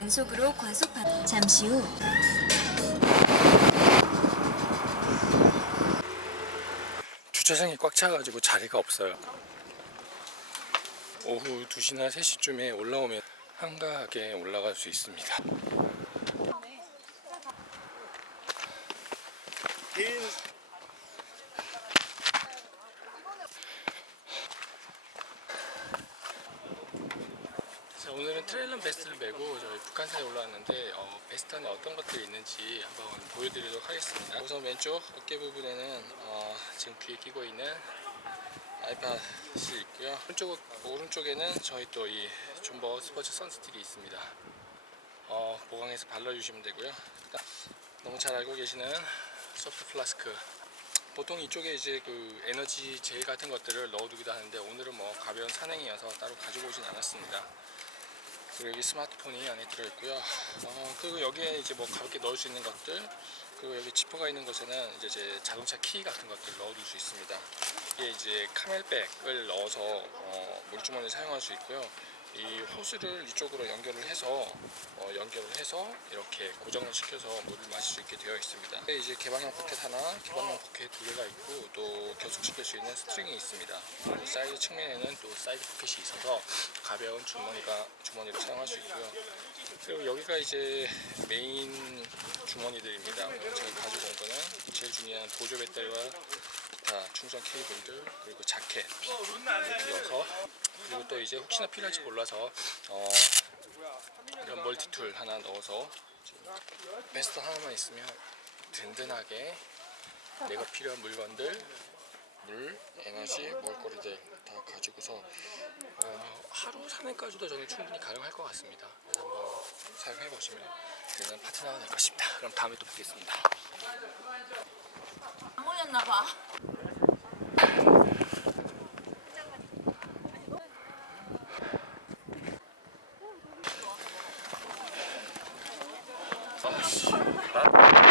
연속으로 과속하 잠시 후 주차장이 꽉 차가지고 자리가 없어요. 오후 2시나 3시쯤에 올라오면 한가하게 올라갈 수 있습니다. 자, 오늘은 트레일런 베스트를 메고 저희 북한산에 올라왔는데 어, 베스트 안에 어떤 것들이 있는지 한번 보여드리도록 하겠습니다. 우선 왼쪽 어깨 부분에는 어, 지금 귀에 끼고 있는 아이팟이 있고요. 오른쪽, 오른쪽에는 저희 또 이 존버 스포츠 선스틱이 있습니다. 어, 보강해서 발라주시면 되고요. 너무 잘 알고 계시는 소프트 플라스크 보통 이쪽에 이제 그 에너지 젤 같은 것들을 넣어두기도 하는데 오늘은 뭐 가벼운 산행이어서 따로 가지고 오진 않았습니다. 여기 스마트폰이 안에 들어있고요. 어, 그리고 여기에 이제 뭐 가볍게 넣을 수 있는 것들 그리고 여기 지퍼가 있는 곳에는 이제 제 자동차 키 같은 것들 넣어둘 수 있습니다. 이게 이제 카멜백을 넣어서 어, 물주머니 사용할 수 있고요. 이 호스를 이쪽으로 연결을 해서 어, 연결을 해서 이렇게 고정을 시켜서 물을 마실 수 있게 되어 있습니다. 이제 개방형 포켓 하나, 개방형 포켓 두 개가 있고 또 결속시킬 수 있는 스트링이 있습니다. 그리고 사이드 측면에는 또 사이드 포켓이 있어서 가벼운 주머니가 주머니로 사용할 수 있고요. 그리고 여기가 이제 메인 주머니들입니다. 제가 가지고 온 거는 제일 중요한 보조 배터리와 충전 케이블들 그리고 자켓 이렇게 넣어서 그리고 또 이제 혹시나 필요할지 몰라서 어, 이런 멀티툴 하나 넣어서 베스트 하나만 있으면 든든하게 내가 필요한 물건들 물, 에너지, 먹을거리들 다 가지고서 어, 하루 산행까지도 저는 충분히 가능할 것 같습니다. 한번 사용해 보시면 되는 파트너가 될 것입니다. 그럼 다음에 또 뵙겠습니다. 안 올렸나 봐. tá?